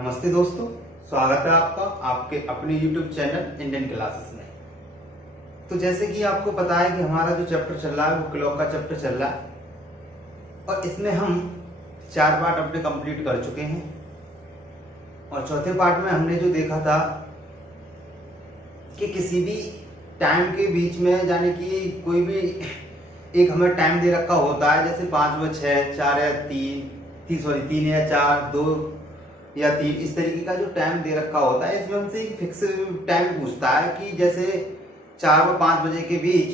नमस्ते दोस्तों, स्वागत है आपका आपके अपने YouTube चैनल इंडियन क्लासेस में। तो जैसे कि आपको पता है कि हमारा जो चैप्टर चल रहा है वो क्लॉक का चैप्टर चल रहा है और इसमें हम 4 पार्ट अपने कंप्लीट कर चुके हैं। और चौथे पार्ट में हमने जो देखा था कि किसी भी टाइम के बीच में, यानी कि कोई भी एक हमें टाइम दे रखा होता है, जैसे 5 व 6, 4 या 3 या 4, 2 या 3, इस तरीके का जो टाइम दे रखा होता है। इसमें हमसे एक फिक्स टाइम पूछता है कि जैसे 4 व 5 बजे के बीच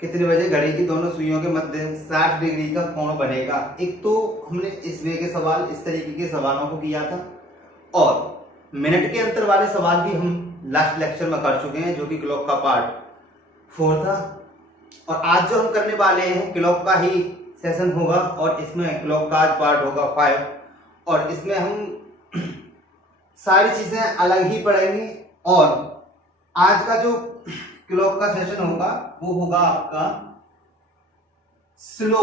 कितने बजे घड़ी की दोनों सुइयों के मध्य 60 डिग्री का कोण बनेगा। एक तो हमने इस वे के सवाल, इस तरीके के सवालों को किया था और मिनट के अंतर वाले सवाल भी हम लास्ट लेक्चर में कर चुके हैं, जो कि क्लॉक का पार्ट 4 था। और आज जो हम करने वाले हैं क्लॉक का ही सेशन होगा और इसमें क्लॉक का आज पार्ट होगा 5 और इसमें हम सारी चीजें अलग ही पढ़ेंगे। और आज का जो क्लॉक का सेशन होगा वो होगा आपका स्लो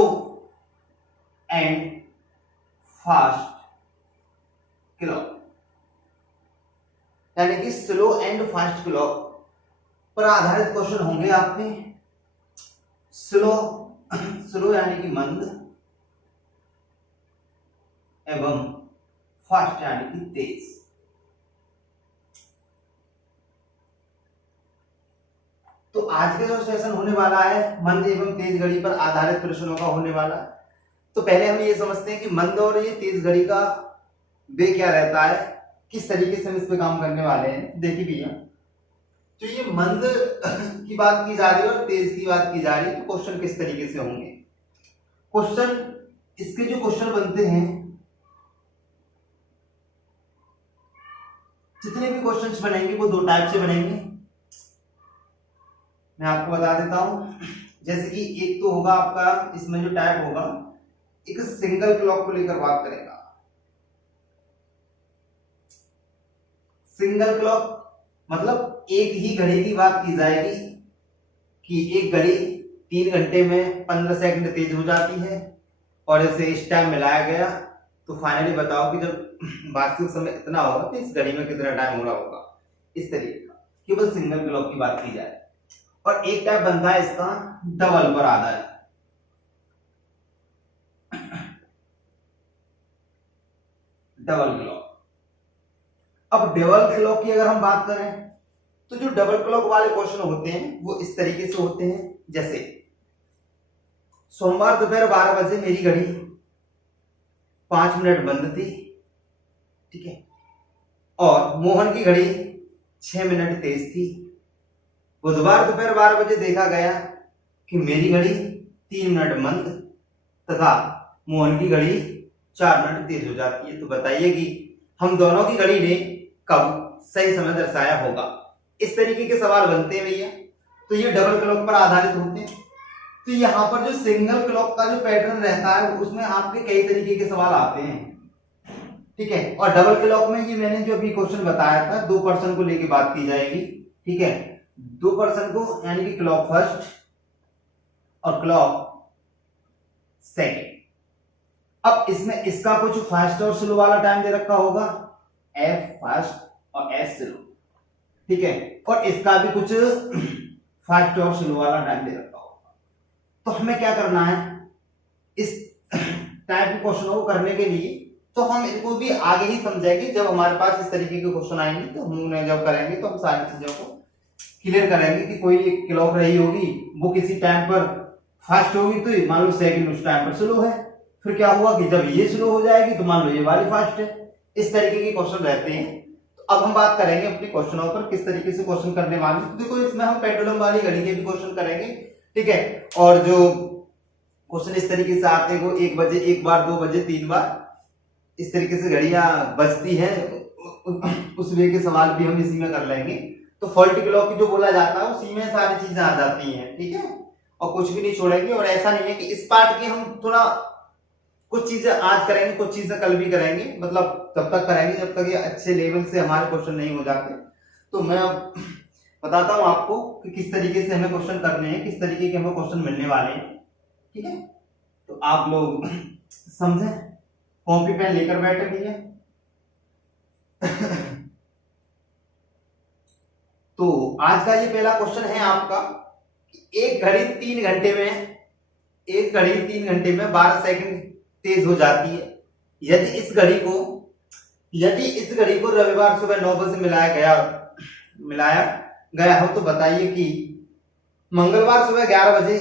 एंड फास्ट क्लॉक, यानी कि स्लो एंड फास्ट क्लॉक पर आधारित क्वेश्चन होंगे आपके। स्लो यानी कि मंद एवं फास्ट यानी कि तेज। तो आज का जो सेशन होने वाला है मंद एवं तेज घड़ी पर आधारित प्रश्नों का होने वाला है। तो पहले हम ये समझते हैं कि मंद और ये तेज घड़ी का वे क्या रहता है, किस तरीके से हम इस पे काम करने वाले हैं। देखिए भैया, तो ये मंद की बात की जा रही है और तेज की बात की जा रही है, तो क्वेश्चन किस तरीके से होंगे। क्वेश्चन, इसके जो क्वेश्चन बनते हैं, जितने भी क्वेश्चंस बनेंगे वो 2 टाइप से बनेंगे। मैं आपको बता देता हूं। जैसे कि एक तो होगा आपका, इसमें जो टाइप होगा एक सिंगल क्लॉक को लेकर बात करेगा। सिंगल क्लॉक मतलब एक ही घड़ी की बात की जाएगी कि एक घड़ी 3 घंटे में 15 सेकंड तेज हो जाती है और इसे इस टाइम मिलाया गया तो फाइनली बताओ कि जब वास्तविक समय इतना होगा तो इस घड़ी में कितना टाइम हो रहा होगा। इस तरीके का केवल सिंगल क्लॉक की बात की जाए। और एक टाइप बनता है इसका डबल पर आधारित। Double clock. अब डबल क्लॉक की अगर हम बात करें तो जो डबल क्लॉक वाले क्वेश्चन होते हैं वो इस तरीके से होते हैं। जैसे सोमवार दोपहर 12 बजे मेरी घड़ी 5 मिनट बंद थी, ठीक है, और मोहन की घड़ी 6 मिनट तेज थी। बुधवार दोपहर 12 बजे देखा गया कि मेरी घड़ी 3 मिनट मंद तथा मोहन की घड़ी 4 मिनट तेज हो जाती है। तो बताइए कि हम दोनों की घड़ी ने कब सही समय दर्शाया होगा। इस तरीके के सवाल बनते हैं भैया। तो ये डबल क्लॉक पर आधारित होते हैं। तो यहाँ पर जो सिंगल क्लॉक का जो पैटर्न रहता है उसमें आपके कई तरीके के सवाल आते हैं, ठीक है। और डबल क्लॉक में ये मैंने जो अभी क्वेश्चन बताया था 2% को लेके बात की जाएगी, ठीक है। 2% को, यानी कि क्लॉक फर्स्ट और क्लॉक सेकेंड। अब इसमें इसका कुछ फास्ट और स्लो वाला टाइम दे रखा होगा, एफ फास्ट और एस स्लो, ठीक है। और इसका भी कुछ फास्ट और स्लो वाला टाइम दे रखा होगा। तो हमें क्या करना है इस टाइप के क्वेश्चनों को करने के लिए, तो हम इनको भी आगे ही समझेंगे। जब हमारे पास इस तरीके के क्वेश्चन आएंगे तो हम उन्हें जब करेंगे तो हम सारी चीजों को क्लियर करेंगे कि कोई एक क्लॉक रही होगी वो किसी टाइम पर फास्ट होगी तो मान लो सेकंड उस टाइम पर स्लो है, फिर क्या हुआ कि जब ये स्लो हो जाएगी तो मान लो ये वाली फास्ट है। इस तरीके के क्वेश्चन रहते हैं। तो अब हम बात करेंगे अपने क्वेश्चनों पर किस तरीके से क्वेश्चन करने वाले। तो देखो, इसमें हम पेंडुलम वाली घड़ी के भी क्वेश्चन करेंगे, ठीक है। और जो क्वेश्चन इस तरीके से आते हैं, 1 बजे 1 बार, 2 बजे 3 बार, इस तरीके से घड़ियां बजती है, उस वे के सवाल भी हम इसी में कर लेंगे। तो फॉल्टी क्लॉक की जो बोला जाता है उसी में सारी चीजें आ जाती हैं, ठीक है। और कुछ भी नहीं छोड़ेंगे। और ऐसा नहीं है कि इस पार्ट की हम थोड़ा कुछ चीजें आज करेंगे, कुछ चीजें कल भी करेंगे, मतलब तब तक करेंगे जब तक ये अच्छे लेवल से हमारे क्वेश्चन नहीं हो जाते। तो मैं अब बताता हूं आपको कि किस तरीके से हमें क्वेश्चन करने हैं, किस तरीके के हमें क्वेश्चन मिलने वाले हैं, ठीक है। तो आप लोग समझे, कॉपी पेन लेकर बैठे भैया। तो आज का ये पहला क्वेश्चन है आपका, एक घड़ी 3 घंटे में 12 सेकंड तेज हो जाती है। यदि इस घड़ी को रविवार सुबह 9 बजे मिलाया गया हो तो बताइए कि मंगलवार सुबह 11 बजे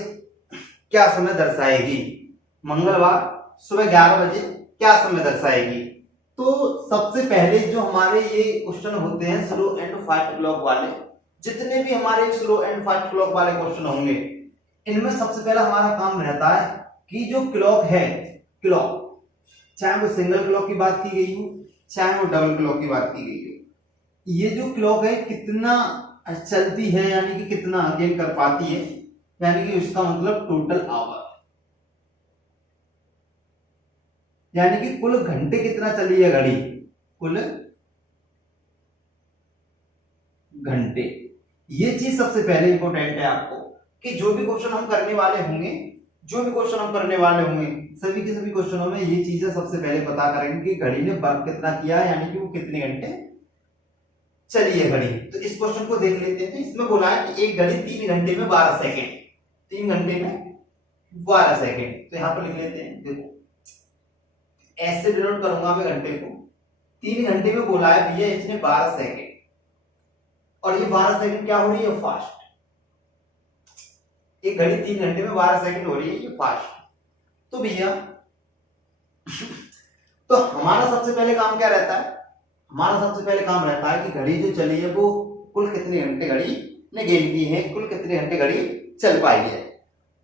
क्या समय दर्शाएगी। मंगलवार सुबह 11 बजे क्या समय दर्शाएगी। तो सबसे पहले जो हमारे ये क्वेश्चन होते हैं स्लो एंड फास्ट क्लॉक वाले, जितने भी हमारे स्लो एंड फास्ट क्लॉक वाले क्वेश्चन होंगे, इनमें सबसे पहला हमारा काम रहता है कि जो क्लॉक है, क्लॉक चाहे वो सिंगल क्लॉक की बात की गई हो चाहे वो डबल क्लॉक की बात की गई हो, ये जो क्लॉक है कितना चलती है यानी कि कितना गेन कर पाती है, यानी कि उसका मतलब टोटल आवर, यानी कि कुल घंटे कितना चली है घड़ी, कुल घंटे। ये चीज सबसे पहले इंपॉर्टेंट है आपको कि जो भी क्वेश्चन हम करने वाले होंगे सभी के सभी क्वेश्चनों में ये चीजें सबसे पहले पता करेंगे कि घड़ी ने वर्क कितना किया है, यानी कि वो कितने घंटे चली है घड़ी। तो इस क्वेश्चन को देख लेते हैं। तो इसमें बोला है कि एक घड़ी 3 घंटे में 12 सेकंड, 3 घंटे में 12 सेकंड। तो यहां पर लिख लेते हैं, देखो ऐसे डिनोट करूंगा मैं घंटे को। 3 घंटे में बोला है भैया इसने 12 सेकंड, और ये 12 सेकंड क्या हो रही है, फास्ट। एक घड़ी 3 घंटे में 12 सेकंड हो रही है, ये फास्ट। तो भैया तो हमारा सबसे पहले काम क्या रहता है, हमारा सबसे पहले काम रहता है कि घड़ी जो चली है वो कुल कितने घंटे घड़ी ने गेन की है, कुल कितने घंटे घड़ी चल पाई है।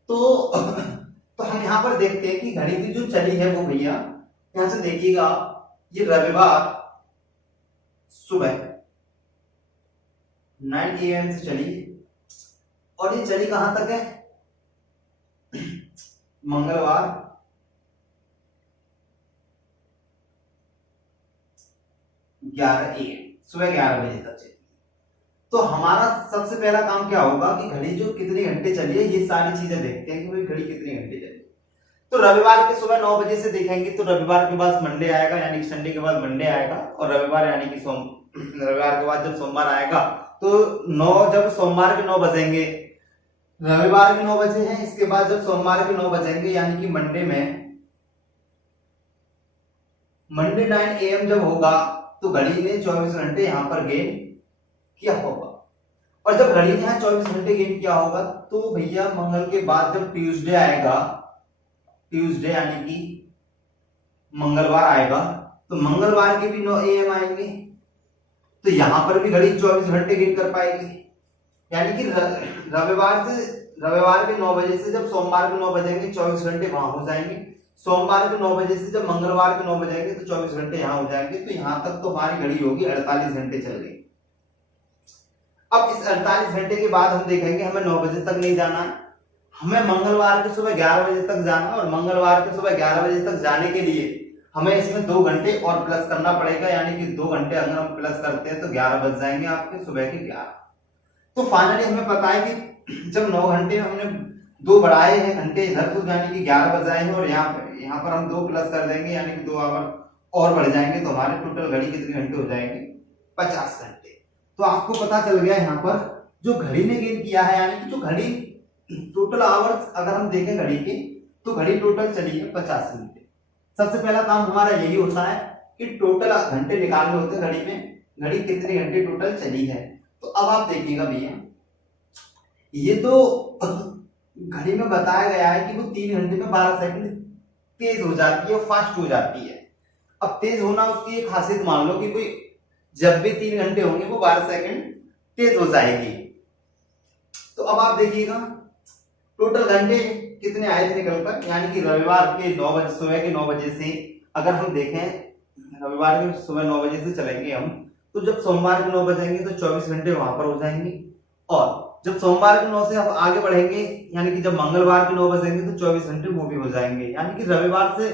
तो हम यहां पर देखते हैं कि घड़ी की जो चली है वो भैया यहां से देखिएगा, ये रविवार सुबह 9 AM से चली, और ये चली कहां तक है, मंगलवार 11 AM, सुबह 11 बजे तक चली। तो हमारा सबसे पहला काम क्या होगा कि घड़ी जो कितने घंटे चली है, ये सारी चीजें देखते हैं कि भाई घड़ी कितने घंटे चली। तो रविवार के सुबह 9 बजे से देखेंगे, तो रविवार के बाद मंडे आएगा, यानी कि संडे के बाद मंडे आएगा, और रविवार यानी कि रविवार के बाद जब सोमवार आएगा तो जब सोमवार के 9 बजेंगे, रविवार के 9 बजे हैं, इसके बाद जब सोमवार के 9 बजेंगे यानी कि मंडे 9 AM जब होगा तो घड़ी ने 24 घंटे यहां पर गेन किया होगा। और जब घड़ी ने यहां 24 घंटे गेन किया होगा तो भैया मंगल के बाद जब ट्यूसडे आएगा, ट्यूसडे यानी कि मंगलवार आएगा, तो मंगलवार के भी 9 AM आएंगे, तो यहां पर भी घड़ी 24 घंटे गेन कर पाएगी। यानी कि रविवार के 9 बजे से जब सोमवार के 9 बजेंगे 24 घंटे वहां हो जाएंगे, सोमवार के 9 बजे से जब मंगलवार के 9 बजेंगे तो 24 घंटे यहां हो जाएंगे। तो यहां तक तो हमारी घड़ी होगी 48 घंटे चल गई। अब इस 48 घंटे के बाद हम देखेंगे हमें 9 बजे तक नहीं जाना है, हमें मंगलवार के सुबह 11 बजे तक जाना, और मंगलवार के सुबह 11 बजे तक जाने के लिए हमें इसमें 2 घंटे और प्लस करना पड़ेगा, यानी कि 2 घंटे अगर हम प्लस करते हैं तो 11 बज जाएंगे आपके सुबह के 11। तो फाइनली हमें पता है कि जब 9 घंटे हमने 2 बढ़ाए हैं घंटे इधर, तो यानी कि 11 बज आए हैं, और यहाँ पर हम 2 प्लस कर देंगे यानी कि 2 आवर और बढ़ जाएंगे, तो हमारे टोटल घड़ी कितने घंटे हो जाएंगे, 50 घंटे। तो आपको पता चल गया यहाँ पर जो घड़ी ने गेन किया है, यानी कि जो घड़ी टोटल आवर्स अगर हम देखें घड़ी के, तो घड़ी टोटल चली है 50 घंटे। सबसे पहला काम हमारा यही होता है कि टोटल घंटे निकालने होते हैं घड़ी में, घड़ी कितने घंटे टोटल चली है। तो अब आप देखिएगा भैया, ये तो घड़ी में बताया गया है कि वो 3 घंटे में 12 सेकंड तेज हो जाती है, फास्ट हो जाती है। अब तेज होना उसकी एक खासियत मान लो कि कोई जब भी 3 घंटे होंगे वो 12 सेकंड तेज हो जाएगी। तो अब आप देखिएगा टोटल घंटे कितने आए थे निकल कर, यानी कि रविवार के 9 बजे सुबह के 9 बजे से अगर हम देखें, रविवार के सुबह 9 बजे से चलेंगे हम, तो जब सोमवार के 9 बजेंगे तो 24 घंटे वहां पर हो जाएंगे, और जब सोमवार के 9 से हम आगे बढ़ेंगे यानी कि जब मंगलवार के 9 बजेंगे तो 24 घंटे वो भी हो जाएंगे। यानी कि रविवार से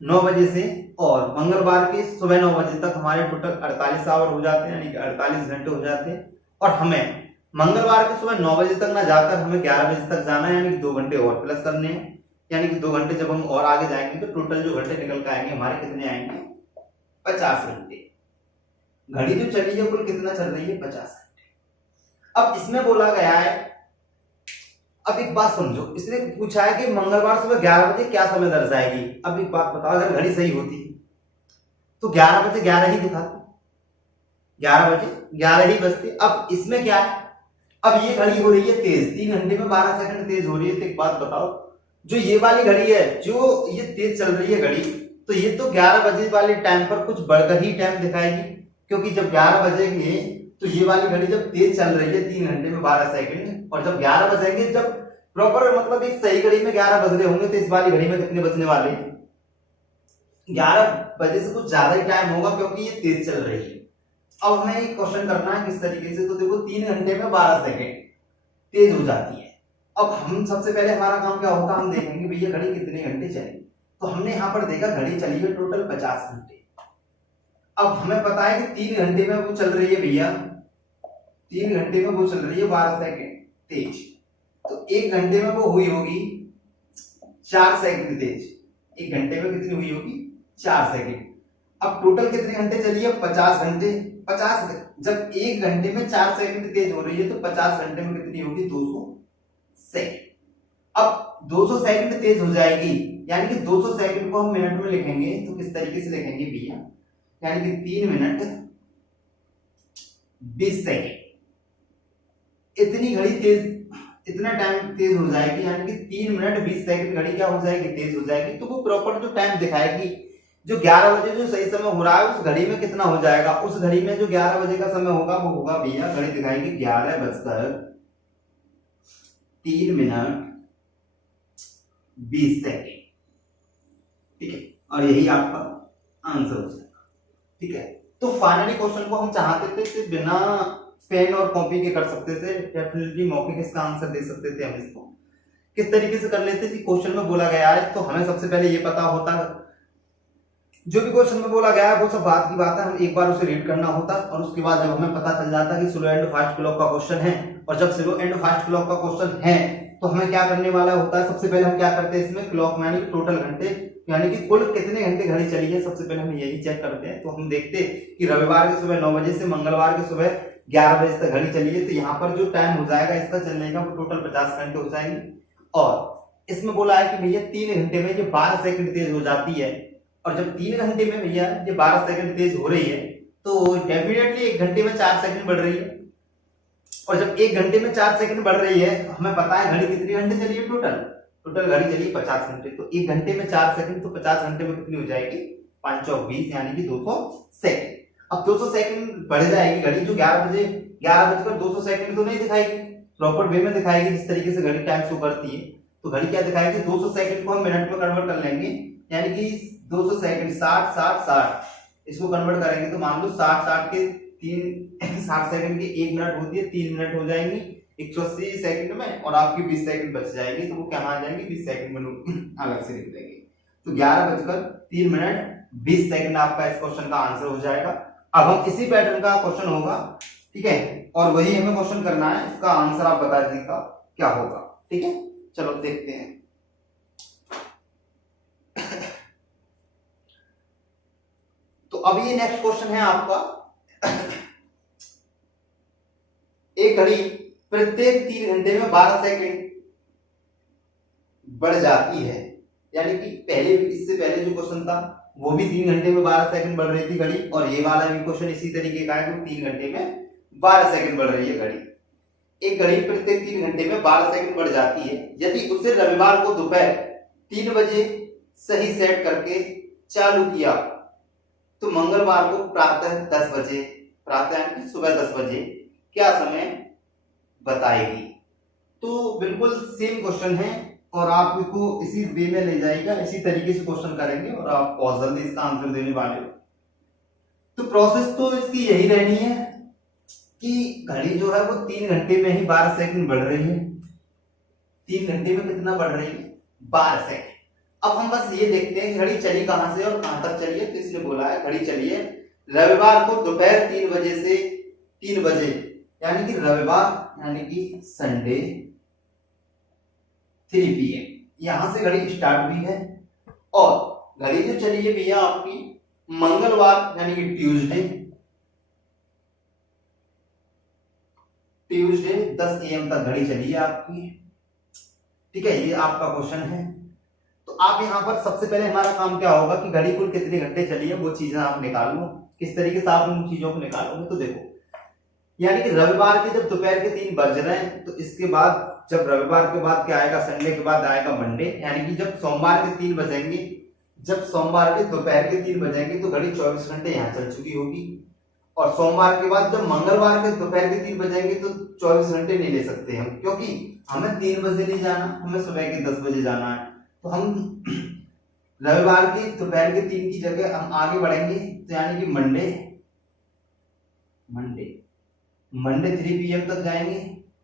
9 बजे से और मंगलवार के सुबह 9 बजे तक हमारे टोटल 48 आवर हो जाते हैं, यानी कि 48 घंटे हो जाते हैं। और हमें मंगलवार के सुबह 9 बजे तक ना जाकर हमें 11 बजे तक जाना है, यानी कि 2 घंटे और प्लस करने हैं, यानी कि 2 घंटे जब हम और आगे जाएंगे तो टोटल जो घंटे निकल के आएंगे हमारे कितने आएंगे, 50 घंटे। घड़ी जो चली है कुल कितना चल रही है, 50 घंटे। अब इसमें बोला गया है, अब एक बात समझो, इसने पूछा है कि मंगलवार सुबह 11 बजे क्या समय दर्शाएगी। अब एक बात बताओ, अगर घड़ी सही होती तो 11 बजे 11 ही दिखाती, 11 बजे 11 ही बजती। अब इसमें क्या है, अब ये घड़ी हो रही है तेज, 3 घंटे में 12 सेकंड तेज हो रही है। तो एक बात बताओ, जो ये वाली घड़ी है, जो ये तेज चल रही है घड़ी, तो ये तो 11 बजे वाले टाइम पर कुछ बढ़कर ही टाइम दिखाएगी, क्योंकि जब 11 बजेंगे तो ये वाली घड़ी जब तेज चल रही है 3 घंटे में 12 सेकंड, और जब 11 बजेंगे, जब प्रॉपर मतलब एक सही घड़ी में 11 बज रहे होंगे, तो इस वाली घड़ी में कितने बजने वाले हैं, 11 बजे से कुछ ज्यादा ही टाइम होगा, क्योंकि ये तेज चल रही है। अब हमें एक क्वेश्चन करना है किस तरीके से, तो देखो 3 घंटे में 12 सेकंड तेज हो जाती है। अब हम सबसे पहले हमारा काम क्या होगा, हम देखेंगे भैया घड़ी कितने घंटे चली। तो हमने यहाँ पर देखा घड़ी चली है टोटल 50 घंटे। अब हमें पता है कि 3 घंटे में वो चल रही है भैया, 3 घंटे में वो चल रही है 12 सेकंड तेज, तो 1 घंटे में वो हुई होगी 4 सेकंड तेज। 1 घंटे में कितनी हुई होगी, 4 सेकंड। अब टोटल कितने घंटे चली है, 50 घंटे। 50 जब 1 घंटे में 4 सेकंड तेज हो रही है, तो 50 घंटे में कितनी होगी, 200 सेकंड। अब 200 सेकंड तेज हो जाएगी, यानी कि 200 सेकंड को हम मिनट में लिखेंगे, तो किस तरीके से लिखेंगे भैया, यानी कि 3 मिनट 20 सेकंड। इतनी घड़ी तेज, इतना टाइम तेज हो जाएगी, यानी कि 3 मिनट 20 सेकंड घड़ी क्या हो जाएगी, तेज हो जाएगी। तो वो प्रॉपर जो टाइम दिखाएगी, जो 11 बजे जो सही समय हो रहा है, उस घड़ी में कितना हो जाएगा, उस घड़ी में जो 11 बजे का समय होगा, वो होगा भैया, घड़ी दिखाएगी 11:03 20 सेकेंड। ठीक है, और यही आपका आंसर हो जाएगा। ठीक है, तो फाइनली क्वेश्चन को हम चाहते थे बिना पेन और कॉपी के कर सकते थे, डेफिनेटली मौखिक इसका आंसर दे सकते थे। हम इसको किस तरीके से कर लेते थे, क्वेश्चन में बोला गया है तो हमें सबसे पहले ये पता होता, जो भी क्वेश्चन में बोला गया है वो सब बात की बात है, हम एक बार उसे रीड करना होता, और उसके बाद जब हमें पता चल जाता कि स्लो एंड फास्ट क्लॉक का क्वेश्चन है, और जब स्लो एंड फास्ट क्लॉक का क्वेश्चन है, तो हमें क्या करने वाला होता है, सबसे पहले हम क्या करते हैं इसमें, क्लॉक यानी कि टोटल घंटे, यानी कि कुल कितने घंटे घड़ी चली है, सबसे पहले हम यही चेक करते हैं। तो हम देखते हैं कि रविवार की सुबह 9 बजे से मंगलवार की सुबह 11 बजे तक घड़ी चली है, तो यहाँ पर जो टाइम हो जाएगा इसका चलने का, वो टोटल 50 घंटे हो जाएंगे। और इसमें बोला है कि भैया 3 घंटे में ये 12 सेकंड तेज हो जाती है, और जब 3 घंटे में भैया ये 12 सेकंड तेज हो रही है, तो डेफिनेटली 1 घंटे में 4 सेकंड बढ़ रही है, और जब 1 घंटे में 4 सेकंड बढ़ रही है, हमें पता है घड़ी कितने घंटे चली है, टोटल घड़ी चली है 50 घंटे। तो 1 घंटे में 4 सेकंड, तो 50 घंटे में कितनी हो जाएगी, 5 और 20 यानी कि 200 सेकंड। अब 200 सेकंड बढ़ जाएगी घड़ी, जो 11 बजकर 200 सेकंड तो नहीं दिखाएगी, प्रॉपर वे में दिखाएगी, जिस तरीके से घड़ी टाइम शो करती है। तो घड़ी क्या दिखाएगी, 200 सेकंड को हम मिनट में कन्वर्ट कर लेंगे, यानी कि 200 सेकंड 60 60 60, इसको कन्वर्ट करेंगे तो मान लो 60 60 के 60 सेकंड की 1 मिनट होती है, 3 मिनट हो जाएंगी 180 सेकंड में, और आपकी 20 सेकंड बच जाएगी, तो वो क्या मान जाएंगे, 20 सेकंड में अलग से लिख देंगे। तो 11:03 20 सेकंड आपका इस क्वेश्चन का आंसर हो जाएगा। अब हम इसी पैटर्न का क्वेश्चन होगा, ठीक है, और वही हमें क्वेश्चन करना है, इसका आंसर आप बता दीजिएगा क्या होगा। ठीक है, चलो देखते हैं। तो अब ये नेक्स्ट क्वेश्चन है आपका, एक घड़ी प्रत्येक 3 घंटे में 12 सेकंड बढ़ जाती है, यानी कि पहले इससे पहले जो क्वेश्चन था वो भी 3 घंटे में 12 सेकंड बढ़ रही थी घड़ी, और ये वाला भी क्वेश्चन इसी तरीके का है, 3 घंटे में 12 सेकंड बढ़ रही है घड़ी। एक घड़ी प्रत्येक 3 घंटे में 12 सेकंड बढ़ जाती है, यदि उसे रविवार को दोपहर 3 बजे सही सेट करके चालू किया, तो मंगलवार को प्रातः 10 बजे, प्रातः यानी सुबह 10 बजे क्या समय बताएगी। तो बिल्कुल सेम क्वेश्चन है, और आप इसको इसी वे में ले जाएगा, इसी तरीके से क्वेश्चन करेंगे, और आप बहुत जल्दी इसका आंसर देने वाले हो। तो प्रोसेस तो इसकी यही रहनी है कि घड़ी जो है वो 3 घंटे में ही 12 सेकंड बढ़ रही है। 3 घंटे में कितना बढ़ रही है, 12 सेकंड। अब हम बस ये देखते हैं कि घड़ी चली कहां से और कहां तक चली है। तो इसलिए बोला है घड़ी चली है रविवार को दोपहर 3 बजे से 3 बजे, यानी कि रविवार यानी कि संडे 3 PM, यहां से घड़ी स्टार्ट हुई है, और घड़ी जो चली है भैया आपकी मंगलवार यानी कि ट्यूसडे ट्यूसडे 10 AM तक घड़ी चली है आपकी, ठीक है, ये आपका क्वेश्चन है। तो आप यहाँ पर सबसे पहले हमारा काम क्या होगा कि घड़ी कुल कितने घंटे चली है वो चीजें आप निकाल लो। किस तरीके से आप उन चीजों को निकालोगे, तो देखो यानी कि रविवार के जब दोपहर के 3 बज रहे हैं, तो इसके बाद जब रविवार के बाद क्या आएगा, संडे के बाद आएगा मंडे, यानी कि जब सोमवार के 3 बजेंगे, जब सोमवार के दोपहर के 3 बजेंगे तो घड़ी 24 घंटे यहाँ चल चुकी होगी। और सोमवार के बाद जब मंगलवार के दोपहर के 3 बजेंगे तो 24 घंटे नहीं ले सकते हम, क्योंकि हमें 3 बजे नहीं जाना, हमें सुबह के 10 बजे जाना है। तो हम रविवार के दोपहर के 3 की जगह हम आगे बढ़ेंगे, तो यानी कि मंडे 3 PM तक जाएंगे,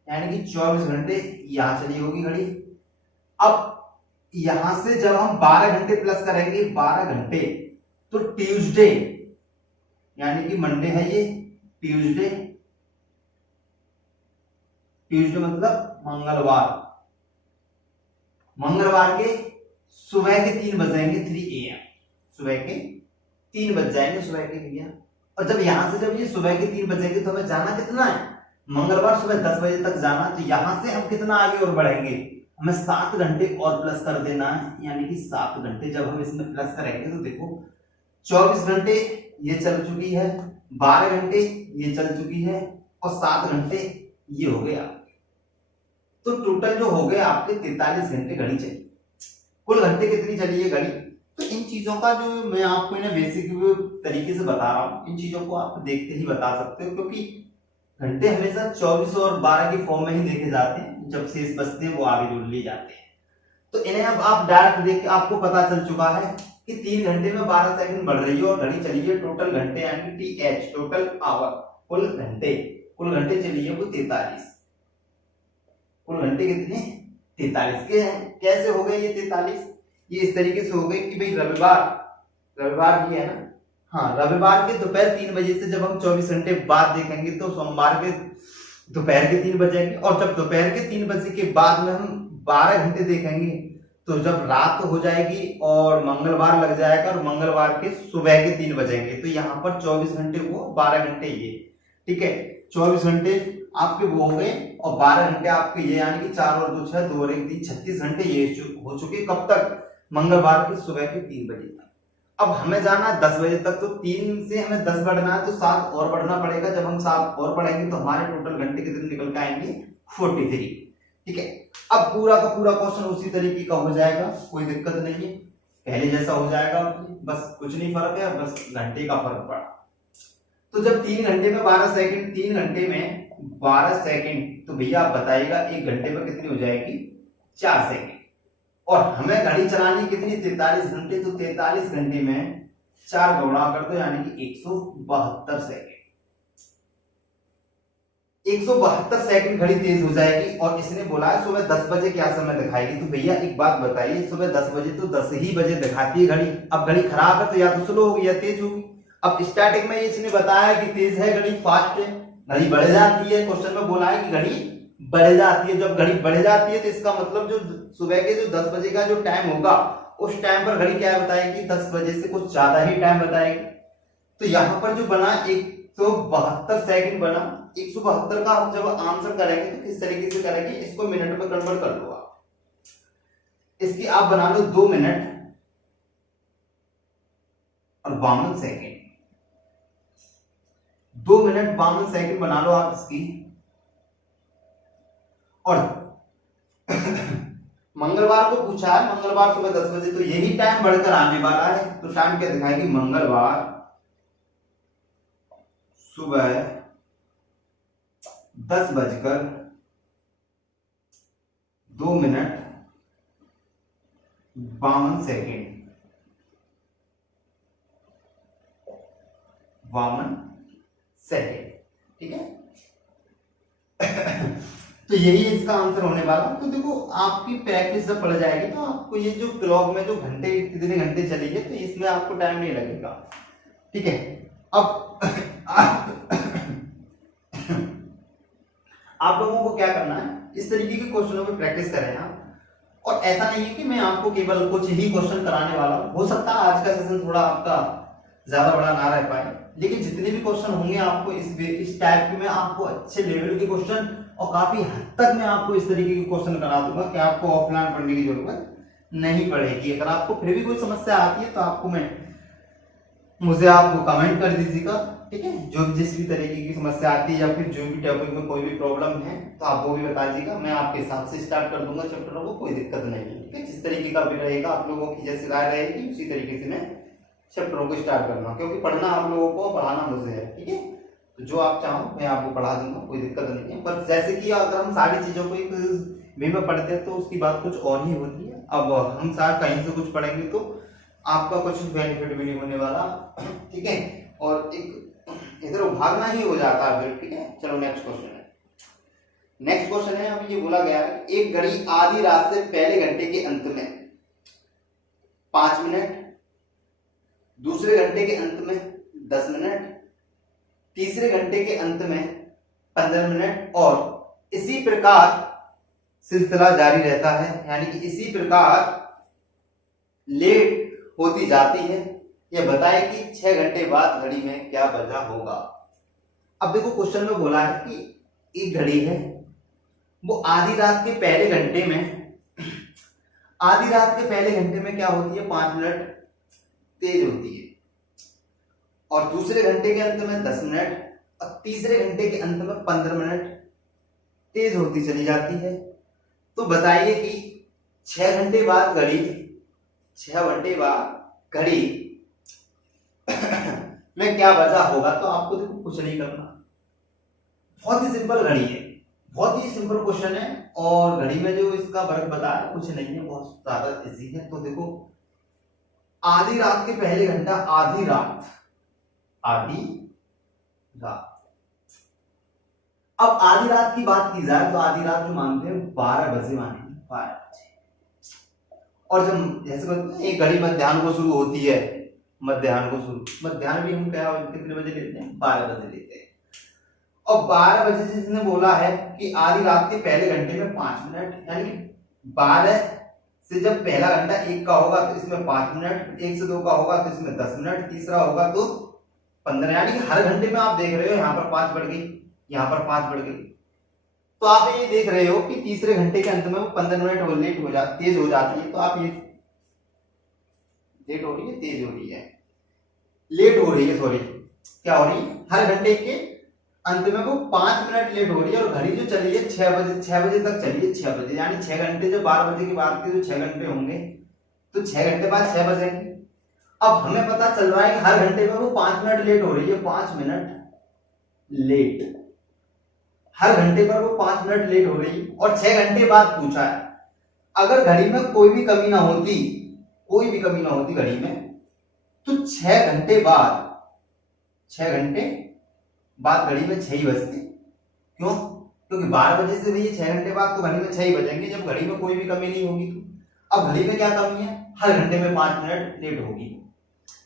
यानी कि 24 घंटे यहाँ चली होगी घड़ी। अब यहां से जब हम 12 घंटे प्लस करेंगे, 12 घंटे, तो ट्यूसडे यानी कि मंडे है ये, ट्यूसडे मतलब मंगलवार के सुबह के 3 बजेंगे, 3 AM, सुबह के 3 बज जाएंगे सुबह के भैया। और जब यहां से जब ये सुबह के 3 बजेंगे तो हमें जाना कितना है, मंगलवार सुबह 10 बजे तक जाना। तो यहां से हम कितना आगे और बढ़ेंगे, हमें 7 घंटे और प्लस कर देना है, यानी कि 7 घंटे जब हम इसमें प्लस करेंगे तो देखो 24 घंटे ये चल चुकी है, 12 घंटे ये चल चुकी है, और 7 घंटे ये हो गया। तो टोटल जो हो गए आपके 43 घंटे घड़ी चली। कुल घंटे कितनी चली है घड़ी। तो इन चीजों का जो मैं आपको इन्हें बेसिक तरीके से बता रहा हूँ, इन चीजों को आप देखते ही बता सकते हो, क्योंकि घंटे हमेशा 24 और 12 की फॉर्म में ही देखे जाते हैं, जब शेष बचते हैं वो आगे जोड़ लिए जाते हैं। तो इन्हें अब आप डायरेक्ट देख के आपको पता चल चुका है कि 3 घंटे में 12 सेकंड बढ़ रही है और घड़ी चली है टोटल घंटे, यानी TH टोटल आवर, कुल घंटे चली है वो 43। कुल घंटे कितने, 43 के हैं। कैसे हो गए ये 43, ये इस तरीके से हो गए कि भाई रविवार ही है ना, हाँ, रविवार के दोपहर 3 बजे से जब हम 24 घंटे बाद देखेंगे तो सोमवार के दोपहर के 3 बजेंगे, और जब दोपहर के 3 बजे के बाद में हम 12 घंटे देखेंगे तो जब रात हो जाएगी और मंगलवार लग जाएगा, और मंगलवार के सुबह के 3 बजेंगे, तो यहाँ पर 24 घंटे वो, 12 घंटे ये, ठीक है, 24 घंटे आपके वो हो गए और 12 घंटे आपके ये, यानी कि 4 और 2 6, 2 और 1 3, 36 घंटे ये हो चुके। कब तक, मंगलवार के सुबह के 3 बजे तक। अब हमें जाना है 10 बजे तक, तो 3 से हमें 10 बढ़ना है, तो 7 और बढ़ना पड़ेगा। जब हम 7 और बढ़ेंगे तो हमारे टोटल घंटे कितने निकल के आएंगे, 43, ठीक है। अब पूरा का पूरा क्वेश्चन उसी तरीके का हो जाएगा, कोई दिक्कत नहीं है, पहले जैसा हो जाएगा, बस कुछ नहीं फर्क है, बस घंटे का फर्क पड़ा। तो जब 3 घंटे में 12 सेकंड, 3 घंटे में 12 सेकंड, तो भैया आप बताइएगा 1 घंटे में कितनी हो जाएगी, 4 सेकंड। और हमें घड़ी चलानी कितनी, 43 घंटे, तो 43 घंटे में 4 गुणा कर दो, यानी कि 172 सेकंड। 172 सेकंड घड़ी तेज हो जाएगी। और इसने बोला है सुबह 10 बजे क्या समय दिखाएगी। तो भैया एक बात बताइए, सुबह 10 बजे तो 10 ही बजे दिखाती है घड़ी। अब घड़ी खराब है तो या तो स्लो होगी या तेज होगी। अब स्टार्टिंग में इसने बताया कि तेज है घड़ी, फास्ट है, घड़ी बढ़ जाती है। क्वेश्चन में बोला है कि घड़ी बढ़ जाती है। जब घड़ी बढ़ जाती है तो इसका मतलब जो सुबह के जो 10 बजे का जो टाइम होगा उस टाइम पर घड़ी क्या बताएगी, 10 बजे से कुछ ज्यादा ही टाइम बताएगी। तो यहाँ पर जो बना 172 सेकंड बना। 172 का आप जब आंसर करेंगे तो किस तरीके से करेंगे, इसको मिनट में कन्वर्ट कर लो आप। इसकी आप बना लो 2 मिनट और 52 सेकंड। 2 मिनट 52 सेकंड बना लो आप इसकी। और मंगलवार को पूछा है, मंगलवार सुबह 10 बजे, तो यही टाइम बढ़कर आने वाला है। तो टाइम क्या दिखाएगी, मंगलवार सुबह 10:02 मिनट 52 सेकेंड, 52 सेकेंड, ठीक है। तो यही इसका आंसर होने वाला। तो देखो आपकी प्रैक्टिस जब पड़ जाएगी तो आपको ये जो क्लॉक में जो घंटे कितने घंटे चलेंगे तो इसमें आपको टाइम नहीं लगेगा, ठीक है। अब आप लोगों को क्या करना है, इस तरीके के क्वेश्चनों पे प्रैक्टिस करें आप। और ऐसा नहीं है कि मैं आपको केवल कुछ ही क्वेश्चन कराने वाला हूं। हो सकता है आज का सेशन थोड़ा आपका ज्यादा बड़ा ना रह पाए, लेकिन जितने भी क्वेश्चन होंगे आपको इस टाइप के में आपको अच्छे लेवल के क्वेश्चन और काफी हद तक मैं आपको इस तरीके के क्वेश्चन करा दूंगा कि आपको ऑफलाइन पढ़ने की जरूरत नहीं पड़ेगी। अगर आपको फिर भी कोई समस्या आती है तो मुझे आपको कमेंट कर दीजिएगा, ठीक है। जो जिस भी तरीके की समस्या आती है या फिर जो भी टॉपिक में कोई भी प्रॉब्लम है तो आप वो भी बता दीजिएगा, मैं आपके हिसाब से स्टार्ट कर दूंगा चैप्टरों को, कोई दिक्कत नहीं है, ठीक है। जिस तरीके का भी रहेगा आप लोगों की जैसी राय रहेगी उसी तरीके से मैं चैप्टरों को स्टार्ट करना, क्योंकि पढ़ना आप लोगों को, पढ़ाना मुझे है, ठीक है। तो जो आप चाहो मैं आपको पढ़ा दूंगा, कोई दिक्कत नहीं है। पर जैसे कि अगर हम सारी चीजों को एक वे में पढ़ते हैं तो उसकी बात कुछ और ही होती है। अब हम साथ कहीं से कुछ पढ़ेंगे तो आपका कुछ बेनिफिट भी नहीं होने वाला, ठीक है। और एक इधर भागना ही हो जाता है फिर, ठीक है। चलो नेक्स्ट क्वेश्चन है। अब ये बोला गया है एक घड़ी आधी रात से पहले घंटे के अंत में 5 मिनट, दूसरे घंटे के अंत में 10 मिनट, तीसरे घंटे के अंत में 15 मिनट और इसी प्रकार सिलसिला जारी रहता है, यानी कि इसी प्रकार लेट होती जाती है। यह बताए कि 6 घंटे बाद घड़ी में क्या बजा होगा। अब देखो क्वेश्चन में बोला है कि एक घड़ी है, वो आधी रात के पहले घंटे में क्या होती है, 5 मिनट तेज होती है, और दूसरे घंटे के अंत में 10 मिनट और तीसरे घंटे के अंत में 15 मिनट तेज होती चली जाती है। तो बताइए कि 6 घंटे बाद घड़ी में क्या बजा होगा। तो आपको देखो कुछ नहीं करना, बहुत ही सिंपल घड़ी है, बहुत ही सिंपल क्वेश्चन है, और घड़ी में जो इसका वर्क बताया कुछ नहीं है, बहुत ज्यादा इजी है। तो देखो आधी रात के पहले घंटा, आधी रात। अब आधी रात की बात की जाए तो आधी रात जो मानते हैं 12 बजे मानेंगे, 12 बजे। और जब जैसे एक घड़ी मध्याह्न को शुरू होती है, मध्याह्न भी हम कितने बजे लेते हैं, 12 बजे लेते हैं। और 12 बजे से जिसने बोला है कि आधी रात के पहले घंटे में 5 मिनट, यानी कि 12 से जब पहला घंटा 1 का होगा तो इसमें 5 मिनट, 1 से 2 का होगा तो इसमें 10 मिनट, तीसरा होगा तो 15, यानी कि हर घंटे में आप देख रहे हो यहाँ पर 5 बढ़ गई, यहाँ पर 5 बढ़ गई। तो आप ये देख रहे हो कि तीसरे घंटे के अंत में वो 15 मिनट तेज हो जाती है। तो आप ये लेट हो रही है, तेज हो रही है, लेट हो रही है, सॉरी क्या हो रही है, हर घंटे के अंत में वो 5 मिनट लेट हो रही है। और घड़ी जो चली है 6 बजे तक चली है, 6 बजे, यानी 6 घंटे, जो 12 बजे की बात की जो 6 घंटे होंगे तो 6 घंटे बाद 6 बजेंगे। अब हमें पता चल रहा है कि हर घंटे में वो 5 मिनट लेट हो रही है, 5 मिनट लेट, हर घंटे पर वो 5 मिनट लेट हो रही है। और 6 घंटे बाद पूछा है, अगर घड़ी में कोई भी कमी ना होती घड़ी में, तो 6 घंटे बाद घड़ी में 6 ही बजते। क्यों? क्योंकि 12 बजे से भैया 6 घंटे बाद तो घड़ी में 6 ही बजेंगे, जब घड़ी में कोई भी कमी नहीं होगी। तो अब घड़ी में क्या कमी है, हर घंटे में 5 मिनट लेट होगी,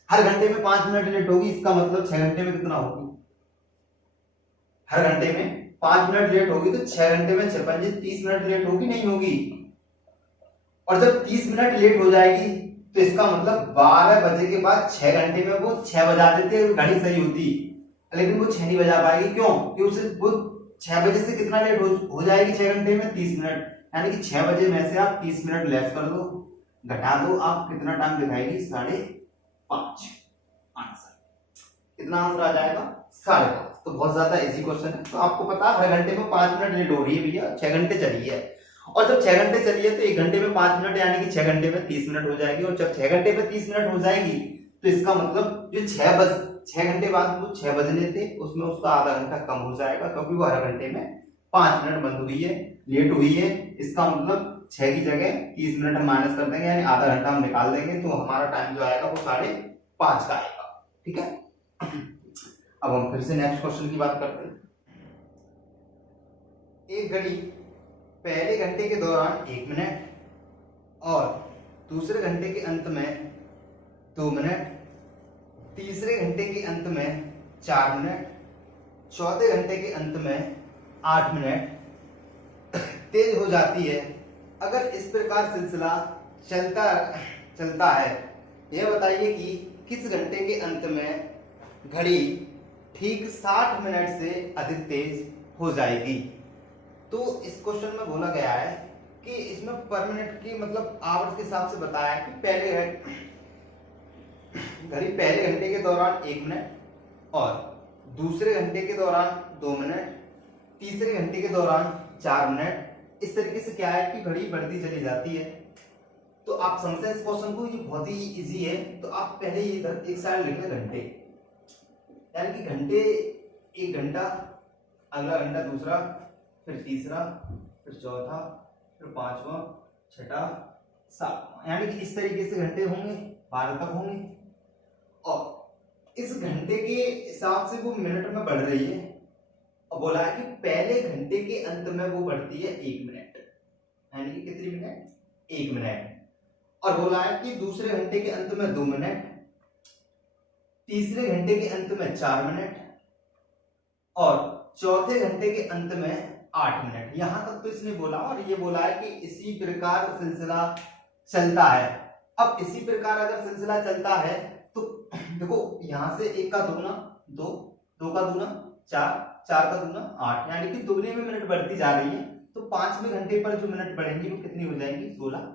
हर घंटे में 5 मिनट लेट होगी, इसका मतलब 6 घंटे में कितना होगी, हर घंटे में 5 मिनट लेट होगी, तो 6 घंटे में 6 पंजे 30 मिनट लेट होगी, नहीं होगी। और जब 30 मिनट लेट हो जाएगी तो इसका मतलब 12 बजे के बाद 6 घंटे में वो 6 बजा देते, घड़ी सही होती, लेकिन वो 6 नहीं बजा पाएगी। क्यों? क्योंकि वो 6 बजे से कितना लेट हो जाएगी 6 घंटे में, 30 मिनट, यानी कि 6 बजे में से आप 30 मिनट लेस कर दो, घटा दो, आप कितना टाइम दिखाएगी, 5.5 आंसर, कितना आंसर आ जाएगा, 5.5। तो बहुत ज्यादा इजी क्वेश्चन है। तो आपको पता है हर घंटे में 5 मिनट लेट हो रही है भैया, 6 घंटे चली है, और जब 6 घंटे चली है तो 1 घंटे में 5 मिनट, यानी कि 6 घंटे में 30 मिनट हो जाएगी। और जब 6 घंटे में 30 मिनट हो जाएगी तो इसका मतलब जो 6 घंटे बाद वो 6 बजने थे, उसमें उसका आधा घंटा कम हो जाएगा, क्योंकि वो हर घंटे में 5 मिनट बंद हुई है, लेट हुई है। इसका मतलब 6 की जगह 30 मिनट हम माइनस कर देंगे, यानी आधा घंटा हम निकाल देंगे, तो हमारा टाइम जो आएगा वो 5.5 का आएगा, ठीक है। अब हम फिर से नेक्स्ट क्वेश्चन की बात करते हैं। एक घड़ी पहले घंटे के दौरान 1 मिनट और दूसरे घंटे के अंत में 2 मिनट, तीसरे घंटे के अंत में 4 मिनट, चौथे घंटे के अंत में 8 मिनट तेज हो जाती है। अगर इस प्रकार सिलसिला चलता है, यह बताइए कि किस घंटे के अंत में घड़ी ठीक 60 मिनट से अधिक तेज हो जाएगी। तो इस क्वेश्चन में बोला गया है कि इसमें पर मिनट की मतलब आवर्स के हिसाब से बताया है कि घड़ी पहले घंटे के दौरान 1 मिनट और दूसरे घंटे के दौरान 2 मिनट, तीसरे घंटे के दौरान 4 मिनट, इस तरीके से क्या है कि घड़ी बढ़ती चली जाती है। तो आप समझते हैं इस क्वेश्चन को, ये बहुत ही इजी है। तो आप पहले ये इधर एक साइड लिख लें घंटे, यानी कि घंटे, 1 घंटा, अगला घंटा दूसरा, फिर तीसरा, फिर चौथा, फिर पांचवा, छठा, सातवां, यानी कि इस तरीके से घंटे होंगे, 12 तक होंगे। और इस घंटे के हिसाब से वो मिनट में बढ़ रही है और बोला है कि पहले घंटे के अंत में वो बढ़ती है 1 मिनट, यानी कि कितनी मिनट, 1 मिनट। और बोला है कि दूसरे घंटे के अंत में 2 मिनट, तीसरे घंटे के अंत में 4 मिनट और चौथे घंटे के अंत में 8 मिनट। यहां तक तो इसने बोला और ये बोला है कि इसी प्रकार सिलसिला चलता है। अब इसी प्रकार अगर सिलसिला चलता है तो देखो यहां से 1 का दूना 2, 2 का दूना 4, 4 का दूना 8, यानी कि दुगने में मिनट बढ़ती जा रही है। तो 5वें घंटे पर जो मिनट बढ़ेंगी वो कितनी हो जाएंगी, 16,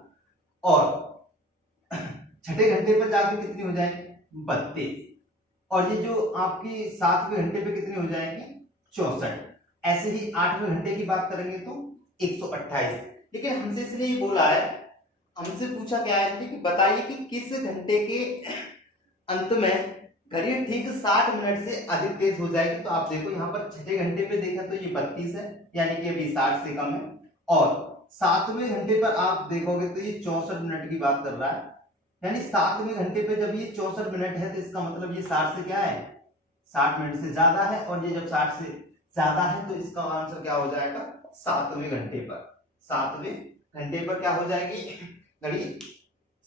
और छठे घंटे पर जाके कितनी हो जाएंगी, 32, और ये जो आपकी 7वें घंटे पे कितनी हो जाएंगी, 64। ऐसे ही 8वें घंटे की बात करेंगे तो 128। लेकिन हमसे इसने ये बोला है, हमसे पूछा क्या है कि बताइए कि किस घंटे के अंत में घड़ी ठीक 60 मिनट से अधिक तेज हो जाएगी। तो आप देखो यहाँ पर छठे घंटे पे देखा तो ये 32 है, यानी कि अभी 60 से कम है। और 7वें घंटे पर आप देखोगे तो ये 64 मिनट की बात कर रहा है, यानी 7वें घंटे पे जब ये 64 मिनट है तो इसका मतलब ये 60 से क्या है, 60 मिनट से ज्यादा है। और ये जब 60 से ज्यादा है तो इसका आंसर क्या हो जाएगा, 7वें घंटे पर। 7वें घंटे पर क्या हो जाएगी घड़ी,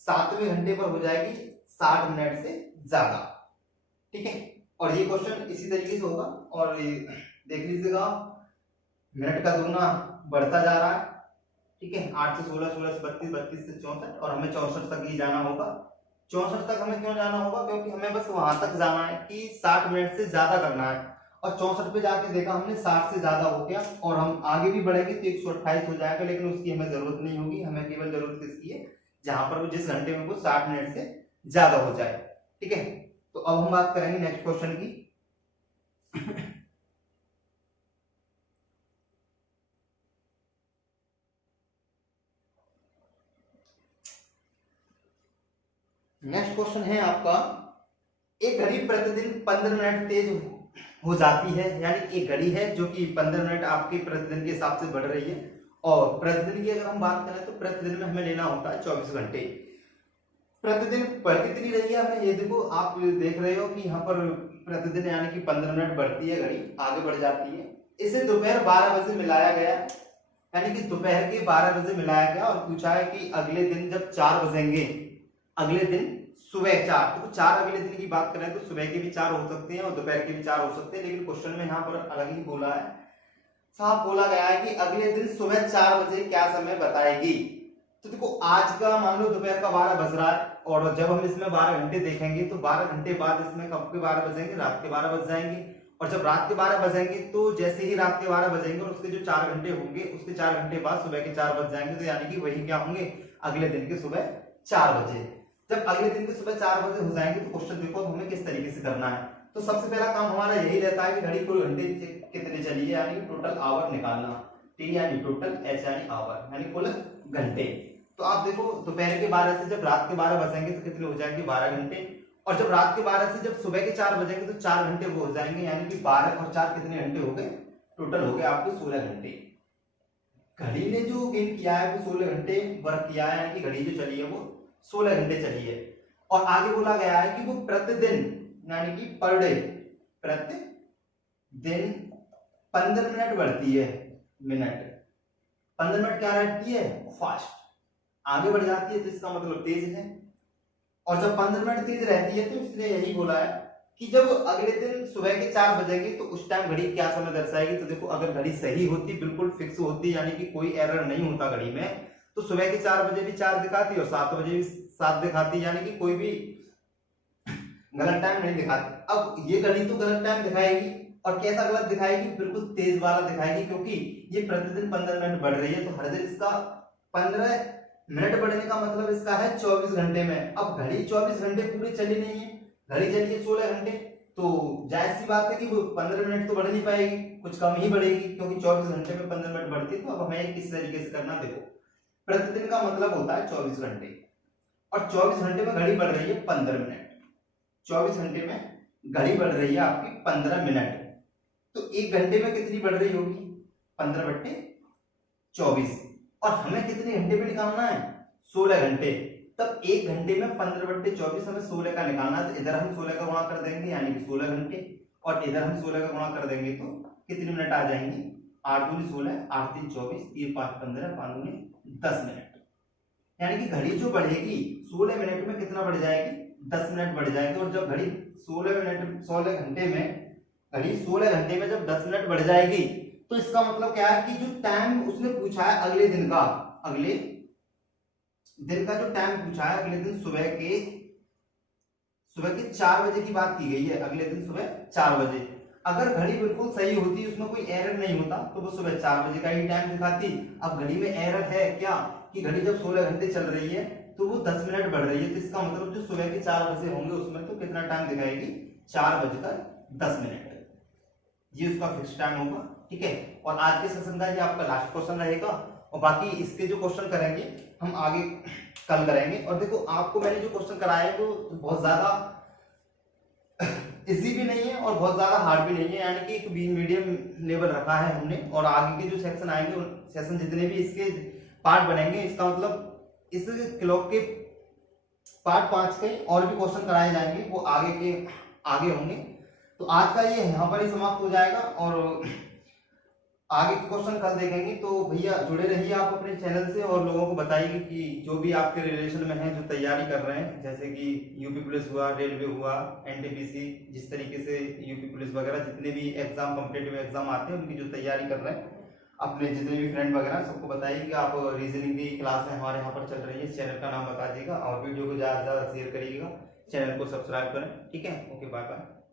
7वें घंटे पर हो जाएगी 60 मिनट से ज्यादा, ठीक है। और ये क्वेश्चन इसी तरीके से होगा। और देख लीजिएगा मिनट का दूना बढ़ता जा रहा है, ठीक है। 8 से 16, 16 से 32, 32 से 64, और हमें 64 तक ही जाना होगा। 64 तक हमें क्यों जाना होगा, क्योंकि हमें बस वहां तक जाना है कि 60 मिनट से ज्यादा करना है। और 64 पे जाके देखा हमने 60 से ज्यादा हो गया, और हम आगे भी बढ़ेंगे तो 128 हो जाएगा, लेकिन उसकी हमें जरूरत नहीं होगी। हमें केवल जरूरत किसकी है, जहां पर वो जिस घंटे में वो 60 मिनट से ज्यादा हो जाए, ठीक है। तो अब हम बात करेंगे नेक्स्ट क्वेश्चन की। नेक्स्ट क्वेश्चन है आपका, एक घड़ी प्रतिदिन 15 मिनट तेज हो जाती है, यानी एक घड़ी है जो कि 15 मिनट आपके प्रतिदिन के हिसाब से बढ़ रही है। और प्रतिदिन की अगर हम बात करें तो प्रतिदिन में हमें लेना होता है 24 घंटे। प्रतिदिन बढ़ कितनी रही है हमें, ये देखो आप देख रहे हो कि यहाँ पर प्रतिदिन यानी कि 15 मिनट बढ़ती है घड़ी, आगे बढ़ जाती है। इसे दोपहर 12 बजे मिलाया गया, यानी कि दोपहर के 12 बजे मिलाया गया, और पूछा है कि अगले दिन जब 4 बजेंगे, अगले दिन सुबह 4, तो 4 अगले दिन की बात करें तो सुबह के भी 4 हो सकते हैं और दोपहर के भी 4 हो सकते हैं। लेकिन क्वेश्चन में यहाँ पर अलग ही बोला है, साफ बोला गया है कि अगले दिन सुबह 4 बजे क्या समय बताएगी। तो देखो आज का मान लो दोपहर का 12 बज रहा है, और जब हम इसमें 12 घंटे देखेंगे तो 12 घंटे बाद इसमें कब के 12 बजेंगे, रात के 12 बज जाएंगे। और जब रात के 12 बजेंगे तो जैसे ही रात के 12 बजेंगे और उसके जो 4 घंटे होंगे, उसके 4 घंटे बाद सुबह के 4 बज जाएंगे। तो यानी कि वही क्या होंगे, अगले दिन के सुबह 4 बजे। जब अगले दिन के सुबह 4 बजे हो जाएंगे तो क्वेश्चन देखो हमें किस तरीके से करना है। तो सबसे पहला काम हमारा यही रहता है कि घड़ी कुल घंटे कितने चली है, यानी टोटल आवर निकालना। टी यानी टोटल, एच यानी आवर, यानी कुल घंटे। तो आप देखो दोपहर के 12 से जब रात के 12 बजेंगे तो कितने हो जाएंगे, 12 घंटे। और जब रात के 12 से जब सुबह के 4 बजेंगे तो 4 घंटे वो हो जाएंगे, यानी कि 12 और 4 कितने घंटे हो गए, टोटल हो गए आपके 16 घंटे। घड़ी ने जो गेन किया है वो 16 घंटे वर्क किया है, यानी कि घड़ी जो चली है वो 16 घंटे चली है। और आगे बोला गया है कि वो प्रतिदिन यानी कि पर डे, प्रतिदिन 15 मिनट बढ़ती है, मिनट 15 मिनट क्या रहती है, फास्ट आगे बढ़ जाती है, तो इसका मतलब तेज है। और जब 15 मिनट तेज रहती है तो इसने यही बोला है कि जब अगले दिन सुबह के 4 बजेंगे तो उस टाइम घड़ी क्या समय दर्शाएगी। तो देखो अगर घड़ी सही होती, बिल्कुल फिक्स होती, यानी कि कोई एरर नहीं होता घड़ी में, तो सुबह के 4 बजे भी 4 दिखाती और 7 बजे भी 7 दिखाती, यानी कि कोई भी गलत टाइम नहीं दिखाती। अब ये घड़ी तो गलत टाइम दिखाएगी और कैसा गलत दिखाएगी, बिल्कुल तेज वाला दिखाएगी, क्योंकि ये प्रतिदिन 15 मिनट बढ़ रही है, तो हर दिन इसका 15 मिनट बढ़ने का मतलब इसका है 24 घंटे में। अब घड़ी 24 घंटे पूरी चली नहीं है, घड़ी चली है 16 घंटे, तो जाहिर सी बात है कि वो 15 मिनट तो बढ़ नहीं पाएगी, कुछ कम ही बढ़ेगी, क्योंकि 24 घंटे में 15 मिनट बढ़ती है। तो अब हमें किस तरीके से करना, देखो प्रतिदिन का मतलब होता है 24 घंटे, और 24 घंटे में घड़ी बढ़ रही है 15 मिनट, 24 घंटे में घड़ी बढ़ रही है आपकी 15 मिनट, तो एक घंटे में कितनी बढ़ रही होगी, 15/24, और हमें कितने घंटे में निकालना है, 16 घंटे। तब एक घंटे में 15/24 हमें 16 का निकालना है, तो इधर हम 16 का गुणा कर देंगे यानी कि 16 घंटे, और इधर हम 16 का गुणा कर देंगे तो कितने मिनट आ जाएंगे, 8 दूनी 16, 8 3 24, 3 5 15, 5 दूनी 10 मिनट। यानी कि घड़ी जो बढ़ेगी 16 मिनट में कितना बढ़ जाएगी, 10 मिनट बढ़ जाएगी। और जब घड़ी 16 घंटे में, घड़ी 16 घंटे में जब 10 मिनट बढ़ जाएगी, तो इसका मतलब क्या है कि जो टाइम उसने पूछा है अगले दिन का, अगले दिन का जो टाइम पूछा है, अगले दिन सुबह के 4 बजे की बात की गई है, अगले दिन सुबह 4 बजे। अगर घड़ी बिल्कुल सही होती, उसमें कोई एरर नहीं होता, तो वो सुबह 4 बजे का ही टाइम दिखाती। अब घड़ी में एरर है क्या, कि घड़ी जब 16 घंटे चल रही है तो वो 10 मिनट बढ़ रही है, तो इसका मतलब जो सुबह के 4 बजे होंगे उसमें तो कितना टाइम दिखाएगी, 4:10। ये उसका फिक्स टाइम होगा, ठीक है। और आज के सेशन का ये आपका लास्ट क्वेश्चन रहेगा, और बाकी इसके जो क्वेश्चन करेंगे हम आगे कल करेंगे। और देखो आपको मैंने जो क्वेश्चन कराया है वो बहुत ज्यादा इजी भी नहीं है और बहुत ज्यादा हार्ड भी नहीं है, यानी कि एक मीडियम लेवल रखा है हमने। और आगे के जो सेक्शन आएंगे, सेशन जितने भी इसके पार्ट बनेंगे, इसका मतलब इस क्लॉक के पार्ट 5 के और भी क्वेश्चन कराए जाएंगे, वो आगे होंगे। तो आज का ये यहाँ पर ही समाप्त हो जाएगा, और आगे के क्वेश्चन कल देखेंगे। तो भैया जुड़े रहिए आप अपने चैनल से, और लोगों को बताइए कि जो भी आपके रिलेशन में है, जो तैयारी कर रहे हैं, जैसे कि यूपी पुलिस हुआ, रेलवे हुआ, एनटीपीसी, जिस तरीके से यूपी पुलिस वगैरह जितने भी एग्जाम, कॉम्पिटेटिव एग्जाम आते हैं, उनकी जो तैयारी कर रहे हैं, अपने जितने भी फ्रेंड वगैरह सबको बताइए कि आप रीजनिंग की क्लास है हमारे यहाँ पर चल रही है। चैनल का नाम बता दीजिएगा, और वीडियो को ज़्यादा से ज़्यादा शेयर करिएगा, चैनल को सब्सक्राइब करें, ठीक है। Okay, bye bye.